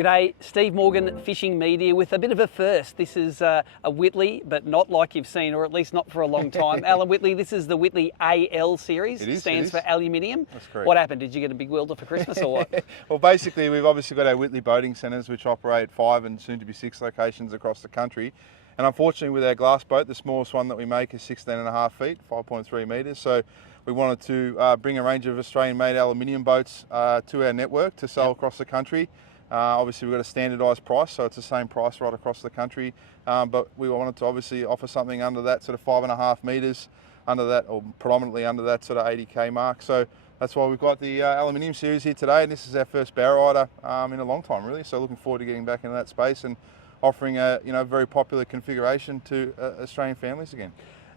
G'day, Steve Morgan, Fishing Media, with a bit of a first. This is a Whittley, but not like you've seen, or at least not for a long time. Alan Whittley, this is the Whittley AL series. It stands for aluminium. That's correct. What happened? Did you get a big welder for Christmas or what? Well, basically, we've obviously got our Whittley boating centres, which operate 5 and soon to be 6 locations across the country. And unfortunately, with our glass boat, the smallest one that we make is 16.5 feet, 5.3 metres. So we wanted to bring a range of Australian-made aluminium boats to our network to sell across the country. Obviously, we've got a standardised price, so it's the same price right across the country. But we wanted to obviously offer something under that sort of 5.5 metres, under that, or predominantly under that sort of 80k mark. So that's why we've got the aluminium series here today, and this is our first bow rider in a long time, really. So looking forward to getting back into that space and offering a very popular configuration to Australian families again.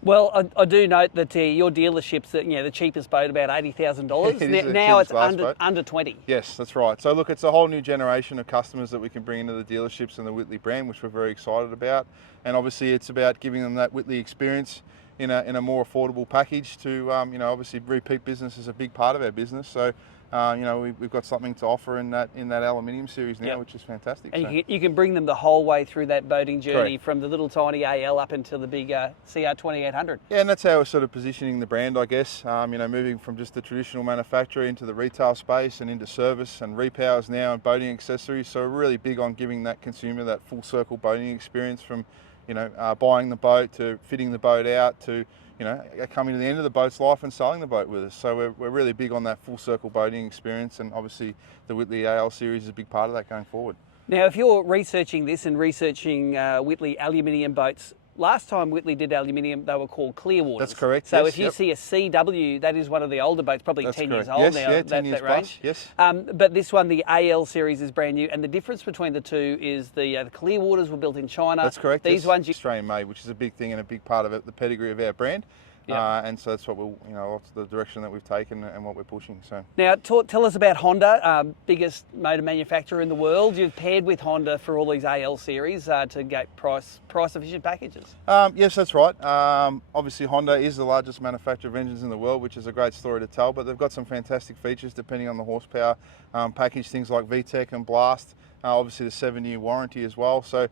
Well, I do note that your dealership's the cheapest boat, about $80,000. Now it's under 20. Yes, that's right. So look, it's a whole new generation of customers that we can bring into the dealerships and the Whittley brand, which we're very excited about. And obviously, it's about giving them that Whittley experience in a more affordable package. To obviously repeat business is a big part of our business. So we've got something to offer in that aluminium series now, which is fantastic. And you can bring them the whole way through that boating journey. Correct. From the little tiny AL up into the big CR 2800. Yeah, and that's how we're sort of positioning the brand, I guess. Moving from just the traditional manufacturer into the retail space and into service and repowers now and boating accessories. So we're really big on giving that consumer that full circle boating experience, from buying the boat to fitting the boat out to coming to the end of the boat's life and selling the boat with us. So we're really big on that full circle boating experience, and obviously the Whittley AL series is a big part of that going forward. Now, if you're researching this and researching Whittley aluminium boats, last time Whittley did aluminium, they were called Clearwaters. That's correct. So yes, if you see a CW, that is one of the older boats, probably That's 10 correct. years old now. Yeah, 10 years that range. plus, yes. But this one, the AL series, is brand new, and the difference between the two is the Clearwaters were built in China. That's correct. These ones, Australian made, which is a big thing and a big part of it, the pedigree of our brand. Yep. And so that's what that's the direction that we've taken and what we're pushing. So now, tell us about Honda, biggest motor manufacturer in the world. You've paired with Honda for all these AL series to get price efficient packages. Yes, that's right. Obviously, Honda is the largest manufacturer of engines in the world, which is a great story to tell. But they've got some fantastic features depending on the horsepower package. Things like VTEC and Blast. Obviously, the 7-year warranty as well. So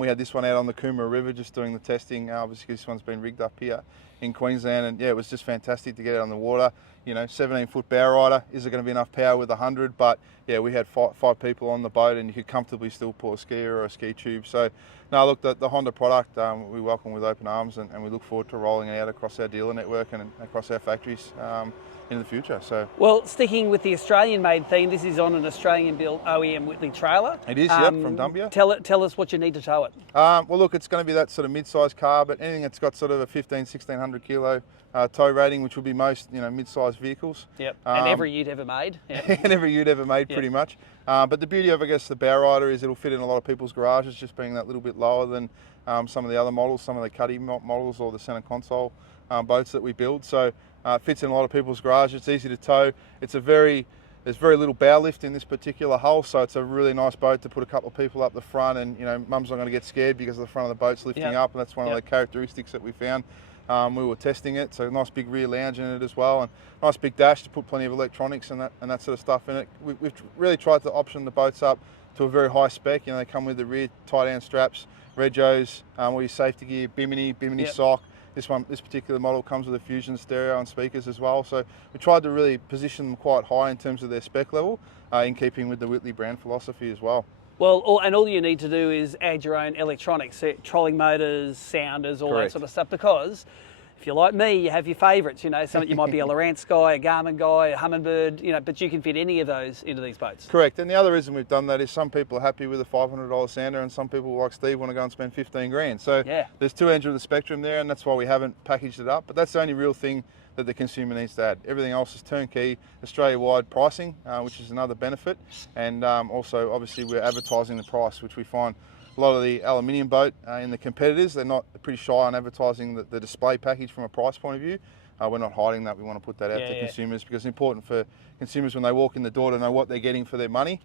we had this one out on the Coomera River just doing the testing. Obviously, this one's been rigged up here in Queensland, and yeah, it was just fantastic to get it on the water. 17-foot bow rider. Is it going to be enough power with 100? But yeah, we had five people on the boat, and you could comfortably still pull a skier or a ski tube. So no, look, the Honda product we welcome with open arms, and we look forward to rolling it out across our dealer network and across our factories in the future. So, well, sticking with the Australian-made theme, this is on an Australian-built OEM Whittley trailer. It is, from Dumbia. Tell us what you need to tow it. Well, look, it's going to be that sort of mid-sized car, but anything that's got sort of a 1,600 kilo tow rating, which will be most mid-sized vehicles. Yep. And every ute ever made. Yep. And every ute ever made, pretty much. But the beauty of, I guess, the bow rider is it'll fit in a lot of people's garages, just being that little bit lower than some of the other models, some of the Cuddy models or the centre console boats that we build. So it fits in a lot of people's garages. It's easy to tow. There's very little bow lift in this particular hull, so it's a really nice boat to put a couple of people up the front, and mum's not going to get scared because the front of the boat's lifting up, and that's one of the characteristics that we found. We were testing it, so a nice big rear lounge in it as well, and nice big dash to put plenty of electronics and that sort of stuff in it. We've really tried to option the boats up to a very high spec. They come with the rear tie-down straps, regos, all your safety gear, bimini sock. This particular model comes with a Fusion stereo and speakers as well. So we tried to really position them quite high in terms of their spec level, in keeping with the Whittley brand philosophy as well. Well, all you need to do is add your own electronics, trolling motors, sounders, all that sort of stuff, because if you're like me, you have your favourites, you might be a Lowrance guy, a Garmin guy, a Humminbird, but you can fit any of those into these boats. Correct, and the other reason we've done that is some people are happy with a $500 sounder, and some people like Steve want to go and spend 15 grand. So there's two ends of the spectrum there, and that's why we haven't packaged it up. But that's the only real thing that the consumer needs to add. Everything else is turnkey, Australia-wide pricing, which is another benefit. And also, obviously, we're advertising the price, which we find a lot of the aluminium boat in the competitors, they're pretty shy on advertising the display package from a price point of view. we're not hiding that. We want to put that out to consumers, because it's important for consumers when they walk in the door to know what they're getting for their money,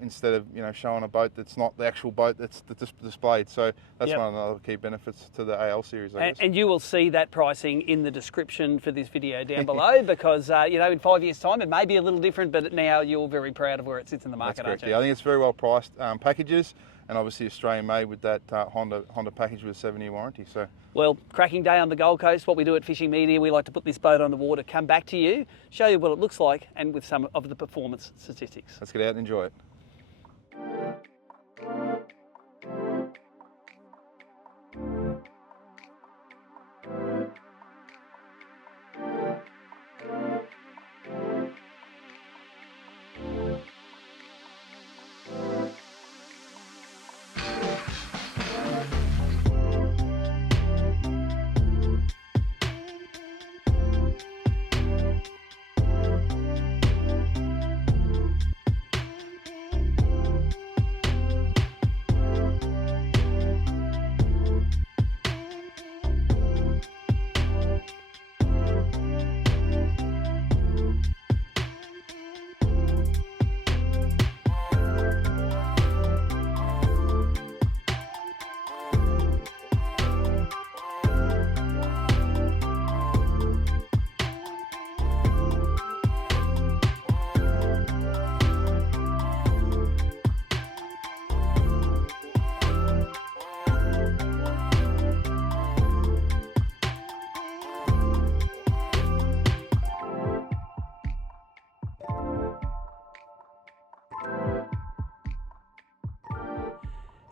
instead of showing a boat that's not the actual boat that's displayed. So that's one of the other key benefits to the AL series, I guess. And you will see that pricing in the description for this video down below, because in 5 years' time it may be a little different, but now you're very proud of where it sits in the market, That's correct, aren't you? I think it's very well priced packages, and obviously Australian made with that Honda package with a 7-year warranty. So, well, cracking day on the Gold Coast. What we do at Fishing Media, we like to put this boat on the water, come back to you, show you what it looks like, and with some of the performance statistics. Let's get out and enjoy it.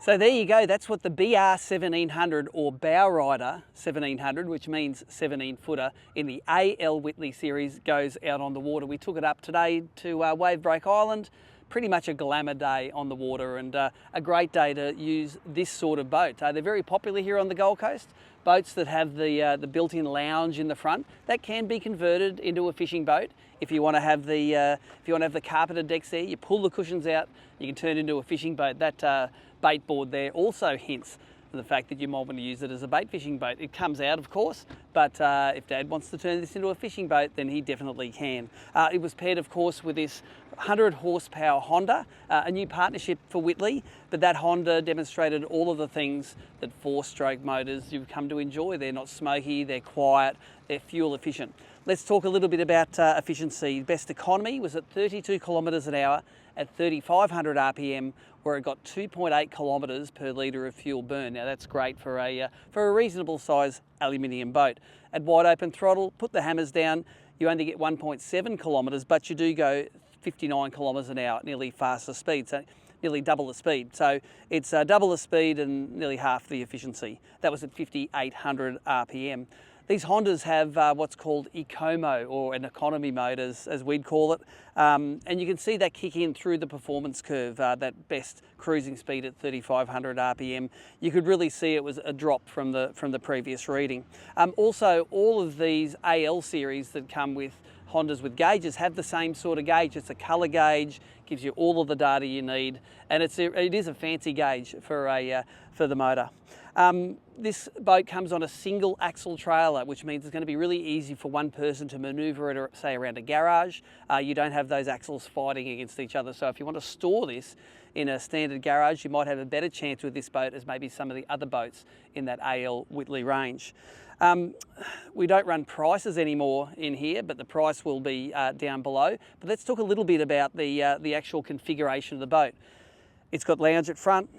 So there you go, that's what the BR 1700 or Bow Rider 1700, which means 17-footer in the AL Whittley series, goes out on the water. We took it up today to Wavebreak Island. Pretty much a glamour day on the water, and a great day to use this sort of boat. They're very popular here on the Gold Coast. Boats that have the built-in lounge in the front, that can be converted into a fishing boat. If you want to have the carpeted decks there, you pull the cushions out, you can turn it into a fishing boat. That bait board there also hints the fact that you might want to use it as a bait fishing boat. It comes out, of course, but if Dad wants to turn this into a fishing boat, then he definitely can. It was paired, of course, with this 100 horsepower Honda, a new partnership for Whittley, but that Honda demonstrated all of the things that 4-stroke motors you've come to enjoy. They're not smoky, they're quiet, they're fuel efficient. Let's talk a little bit about efficiency. Best economy was at 32 kilometres an hour at 3,500 RPM, where it got 2.8 kilometres per litre of fuel burn. Now that's great for a reasonable size aluminium boat. At wide open throttle, put the hammers down, you only get 1.7 kilometres, but you do go 59 kilometres an hour, nearly faster speed, so nearly double the speed. So it's double the speed and nearly half the efficiency. That was at 5,800 RPM. These Hondas have what's called Ecomo, or an economy mode as we'd call it, and you can see that kick in through the performance curve, that best cruising speed at 3,500 RPM. You could really see it was a drop from the previous reading. Also, all of these AL series that come with Hondas with gauges have the same sort of gauge. It's a colour gauge, gives you all of the data you need, and it is a fancy gauge for the motor. This boat comes on a single axle trailer, which means it's going to be really easy for one person to manoeuvre it, say around a garage. You don't have those axles fighting against each other. So if you want to store this in a standard garage, you might have a better chance with this boat as maybe some of the other boats in that AL Whittley range. We don't run prices anymore in here, but the price will be down below. But let's talk a little bit about the actual configuration of the boat. It's got lounge at front,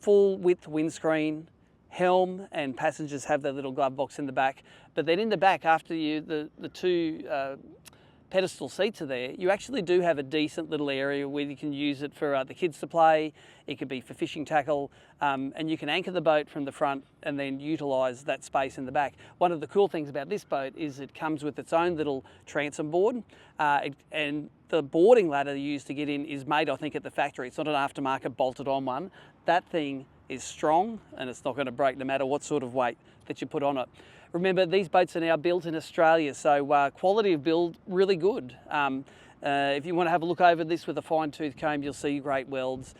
full width windscreen, helm, and passengers have their little glove box in the back. But then in the back, after the two pedestal seats are there, you actually do have a decent little area where you can use it for the kids to play. It could be for fishing tackle, and you can anchor the boat from the front and then utilise that space in the back. One of the cool things about this boat is it comes with its own little transom board, and the boarding ladder used to get in is made, I think, at the factory. It's not an aftermarket bolted on one. That thing is strong and it's not going to break no matter what sort of weight that you put on it. Remember, these boats are now built in Australia, so quality of build really good. If you want to have a look over this with a fine-tooth comb, you'll see great welds.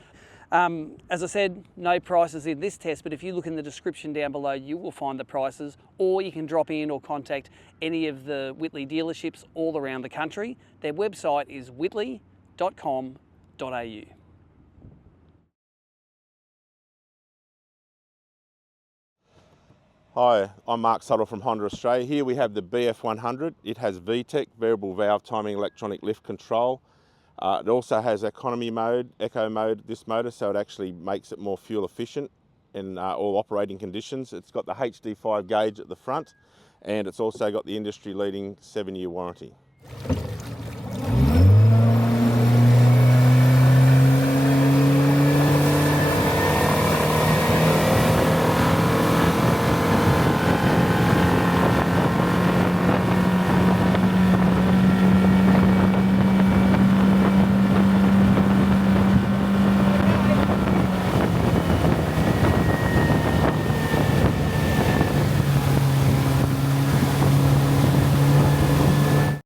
As I said, no prices in this test, but if you look in the description down below, you will find the prices, or you can drop in or contact any of the Whittley dealerships all around the country. Their website is whittley.com.au. Hi, I'm Mark Suttle from Honda Australia. Here we have the BF100. It has VTEC, variable valve timing electronic lift control. It also has economy mode, eco mode, this motor, so it actually makes it more fuel efficient in all operating conditions. It's got the HD5 gauge at the front, and it's also got the industry leading 7-year warranty.